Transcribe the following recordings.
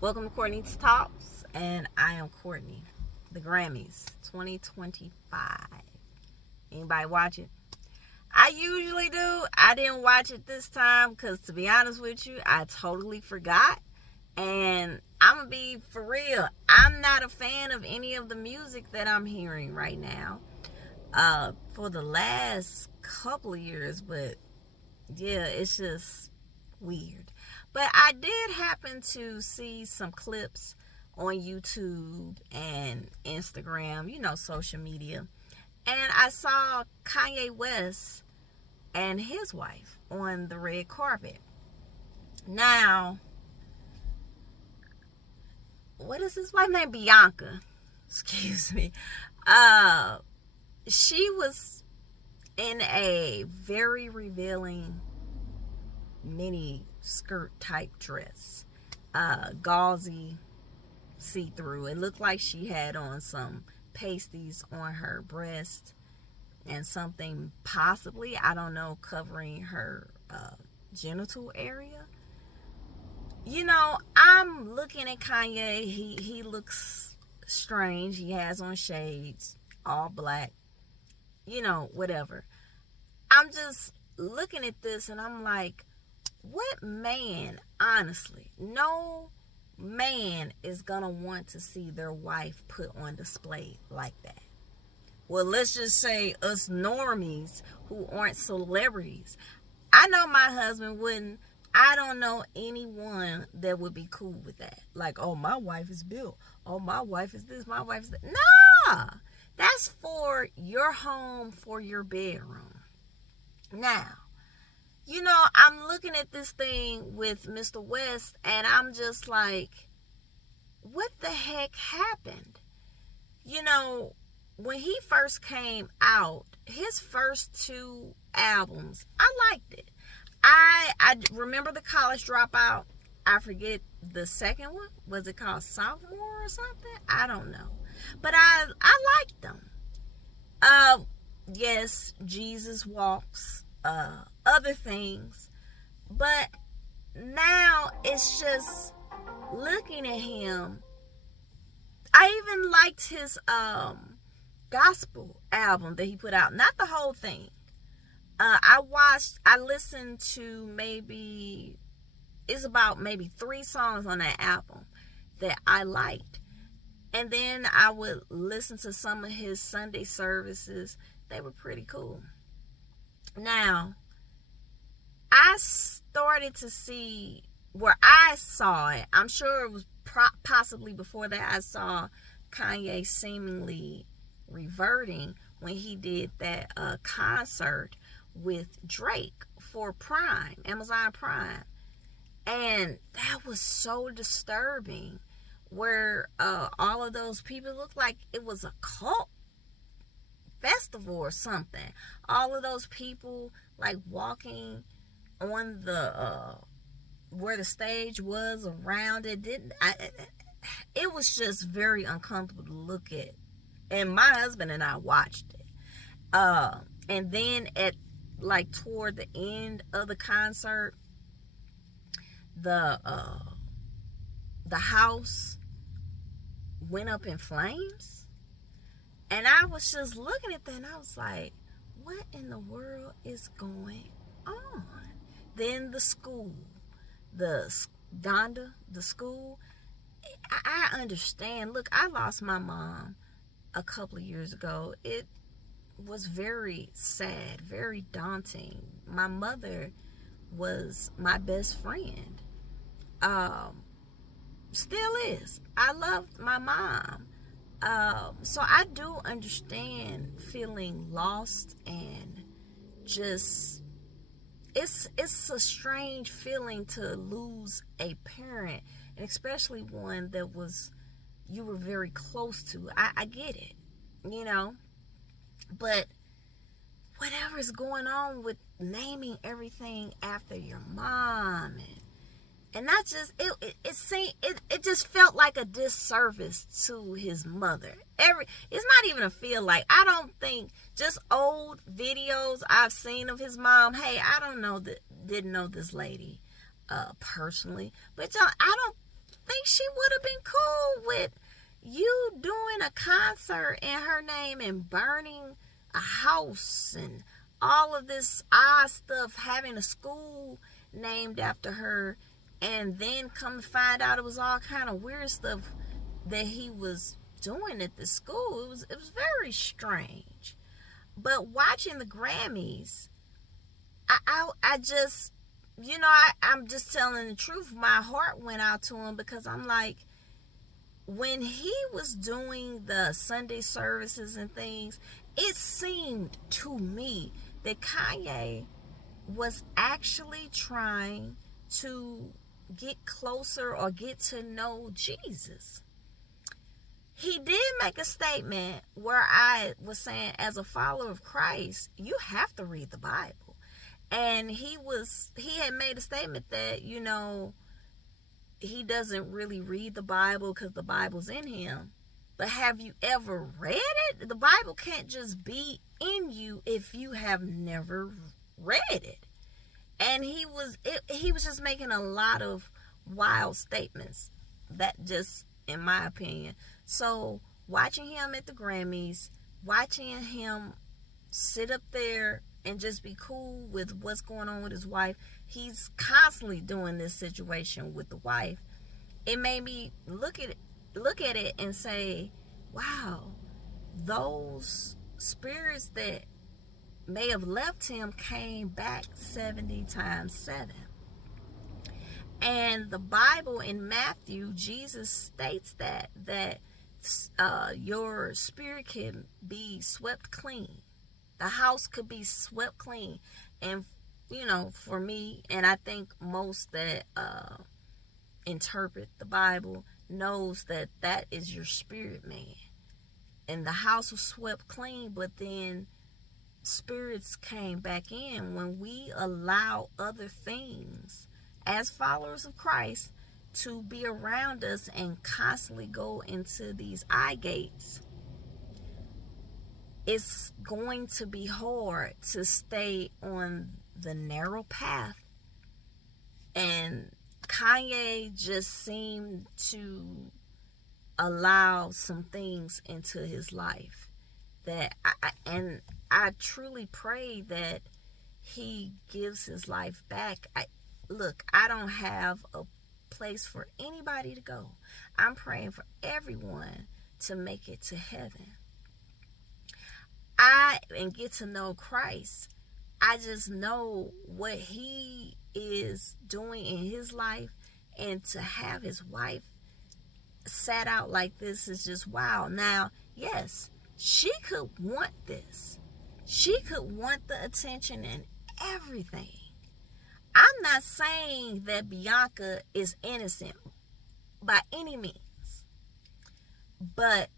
Welcome to Courtney's Talks, and I am Courtney. The Grammys 2025. Anybody watch it? I usually do. I didn't watch it this time because, to be honest with you, I totally forgot. And I'm going to be for real. I'm not a fan of any of the music that I'm hearing right now for the last couple of years. But yeah, it's just weird. But I did happen to see some clips on YouTube and Instagram, social media. And I saw Kanye West and his wife on the red carpet. Now, what is his wife name? Bianca. Excuse me. She was in a very revealing mini skirt type dress, gauzy, see-through. It looked like she had on some pasties on her breast and something possibly, I don't know, covering her genital area. I'm looking at Kanye. He looks strange. He has on shades, all black, whatever. I'm just looking at this and I'm like, what man, honestly, no man is gonna want to see their wife put on display like that. Well, let's just say us normies who aren't celebrities. I know my husband wouldn't. I don't know anyone that would be cool with that. Like, oh, my wife is built. Oh, my wife is this. My wife is that. Nah, that's for your home, for your bedroom. Now, I'm looking at this thing with Mr. West, and I'm just like, what the heck happened? When he first came out, his first two albums, I liked it. I remember The College Dropout. I forget the second one. Was it called Sophomore or something? I don't know. But I liked them. Yes, Jesus Walks. Other things, but now it's just looking at him. I even liked his gospel album that he put out, not the whole thing. I listened to maybe 3 songs on that album that I liked, and then I would listen to some of his Sunday services. They were pretty cool. Now, I started to see where I saw it. I'm sure it was possibly before that I saw Kanye seemingly reverting when he did that concert with Drake for Prime, Amazon Prime. And that was so disturbing, where all of those people looked like it was a cult festival or something. All of those people like walking on the where the stage was around it. It was just very uncomfortable to look at. And my husband and I watched it. And then toward the end of the concert, the house went up in flames. And I was just looking at that and I was like, what in the world is going on? Then the school, the school, I understand. Look, I lost my mom a couple of years ago. It was very sad, very daunting. My mother was my best friend. Still is. I loved my mom. So I do understand feeling lost, and just it's a strange feeling to lose a parent, and especially one that you were very close to. I get it, but whatever's going on with naming everything after your mom, and not just it just felt like a disservice to his mother. It's not even a feel like. I don't think, just old videos I've seen of his mom. Hey, I don't know, didn't know this lady personally, but y'all, I don't think she would have been cool with you doing a concert in her name and burning a house and all of this odd stuff, having a school named after her, and then come to find out it was all kind of weird stuff that he was doing at the school. It was very strange. But watching the Grammys, I just, I'm just telling the truth. My heart went out to him, because I'm like, when he was doing the Sunday services and things, it seemed to me that Kanye was actually trying to get closer or get to know Jesus. He did make a statement where I was saying, as a follower of Christ, you have to read the Bible. And he had made a statement that, he doesn't really read the Bible because the Bible's in him. But have you ever read it? The Bible can't just be in you if you have never read it. And he was just making a lot of wild statements. That just, in my opinion. So watching him at the Grammys, watching him sit up there and just be cool with what's going on with his wife. He's constantly doing this situation with the wife. It made me look at it and say, wow, those spirits that may have left him came back 70 times 7. And the Bible in Matthew, Jesus states that your spirit can be swept clean. The house could be swept clean. And, for me, and I think most that interpret the Bible knows that is your spirit man. And the house was swept clean, but then spirits came back in when we allow other things as followers of Christ to be around us and constantly go into these eye gates. It's going to be hard to stay on the narrow path. And Kanye just seemed to allow some things into his life that I truly pray that he gives his life back. I don't have a place for anybody to go. I'm praying for everyone to make it to heaven. And get to know Christ. I just know what he is doing in his life, and to have his wife sat out like this is just wow. Now, yes, she could want this. She could want the attention and everything. I'm not saying that Bianca is innocent by any means. But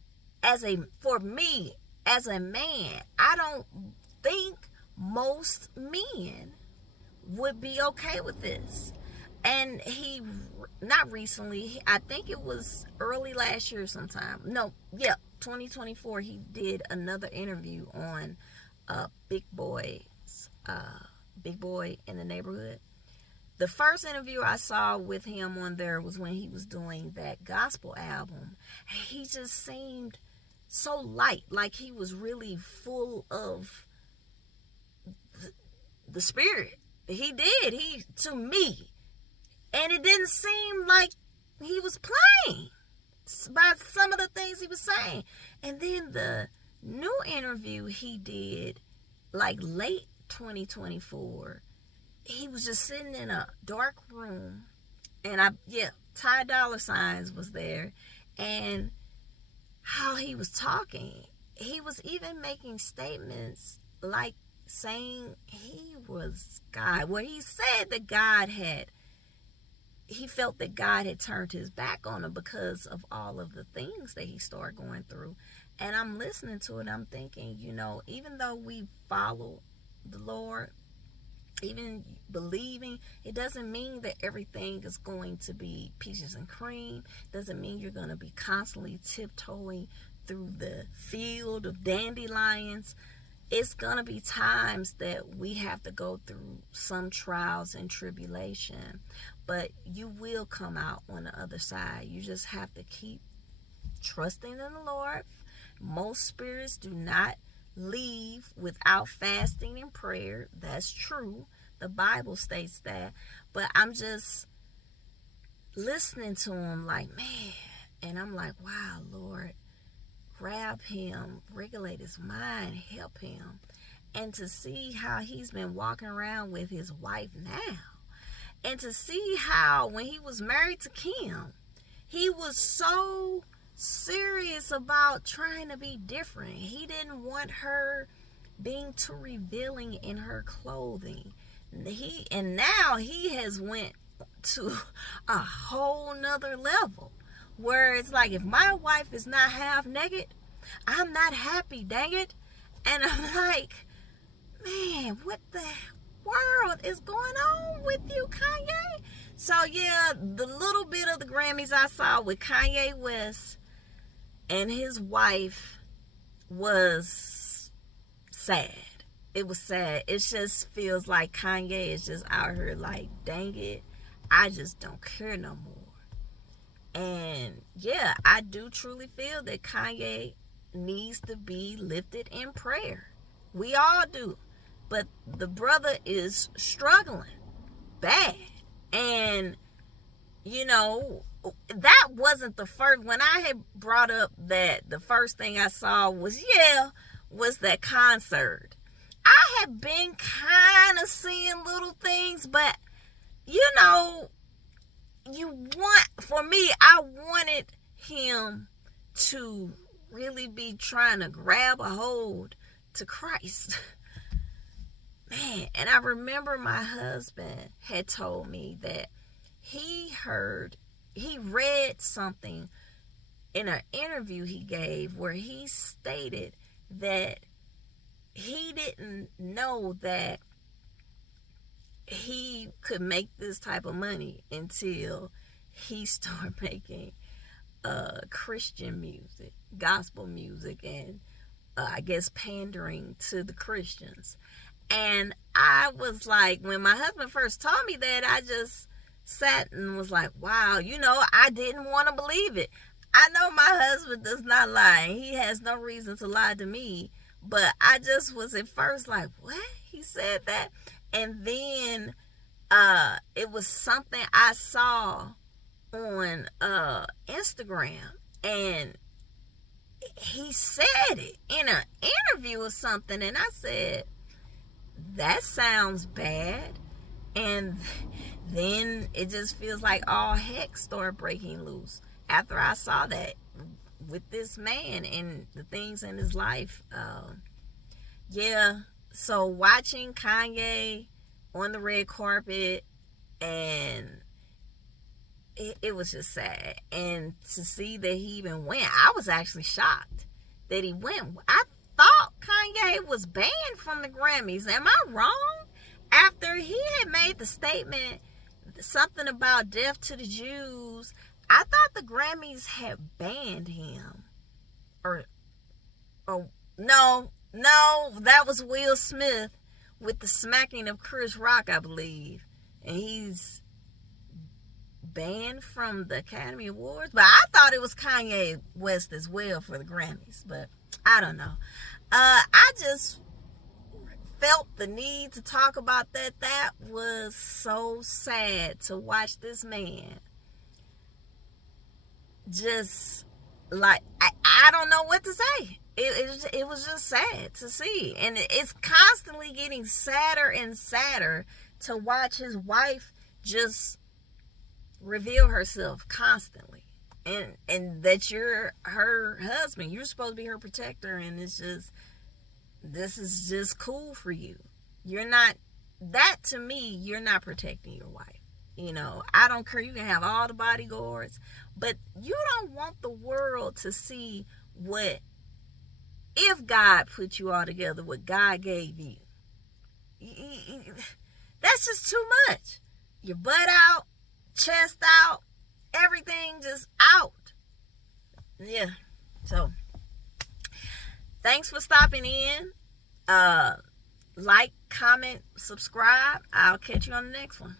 for me, as a man, I don't think most men would be okay with this. And not recently, I think it was early last year sometime. 2024, he did another interview on Big Boy in the Neighborhood. The first interview I saw with him on there was when he was doing that gospel album. He just seemed so light, like he was really full of the Spirit. He to me. And it didn't seem like he was playing by some of the things he was saying. And then the new interview he did, like late 2024, he was just sitting in a dark room, and Ty Dolla $igns was there, and how he was talking, he was even making statements like saying he was God, where he said that he felt that God had turned his back on him because of all of the things that he started going through. And I'm listening to it, I'm thinking, even though we follow the Lord, even believing, it doesn't mean that everything is going to be peaches and cream. Doesn't mean you're going to be constantly tiptoeing through the field of dandelions. it's gonna be times that we have to go through some trials and tribulation, but you will come out on the other side. You just have to keep trusting in the Lord. Most spirits do not leave without fasting and prayer. That's true. The Bible states that. But I'm just listening to him like, man, and I'm like, wow, Lord, grab him, regulate his mind, help him. And to see how he's been walking around with his wife now, and to see how when he was married to Kim, he was so serious about trying to be different. He didn't want her being too revealing in her clothing. And now he has went to a whole nother level where it's like, if my wife is not half naked, I'm not happy, dang it. And I'm like, man, what the world is going on with you, Kanye? So yeah, the little bit of the Grammys I saw with Kanye West and his wife was sad. It was sad. It just feels like Kanye is just out here like, dang it, I just don't care no more. And yeah, I do truly feel that Kanye needs to be lifted in prayer. We all do. But the brother is struggling bad. And, you know, that wasn't the first. When I had brought up that the first thing I saw was that concert. I had been kind of seeing little things, but, you know, for me, I wanted him to really be trying to grab a hold to Christ. Man, and I remember my husband had told me that he read something in an interview he gave where he stated that he didn't know that he could make this type of money until he started making Christian music, gospel music, and I guess pandering to the Christians. And I was like, when my husband first told me that, I just sat and was like, wow, you know, I didn't want to believe it. I know my husband does not lie. He has no reason to lie to me. But I just was at first like, what? He said that? And then it was something I saw on Instagram. And he said it in an interview or something. And I said, that sounds bad. And then it just feels like all heck started breaking loose after I saw that with this man and the things in his life. Yeah, so watching Kanye on the red carpet, and it was just sad. And to see that he even went, I was actually shocked that he went. I thought Kanye was banned from the Grammys. Am I wrong? After he had made the statement, something about death to the Jews, I thought the Grammys had banned him. No, that was Will Smith with the smacking of Chris Rock, I believe. And he's banned from the Academy Awards. But I thought it was Kanye West as well for the Grammys. But I don't know. I just felt the need to talk about that. That was so sad to watch this man. Just like, I don't know what to say. It was just sad to see. And it's constantly getting sadder and sadder to watch his wife just reveal herself constantly. And that you're her husband. You're supposed to be her protector. And it's just, this is just cool for you. You're not, that to me, you're not protecting your wife. You know, I don't care. You can have all the bodyguards. But you don't want the world to see what, if God put you all together, what God gave you. That's just too much. Your butt out, chest out, everything just out. Yeah. So, thanks for stopping in. Like, comment, subscribe. I'll catch you on the next one.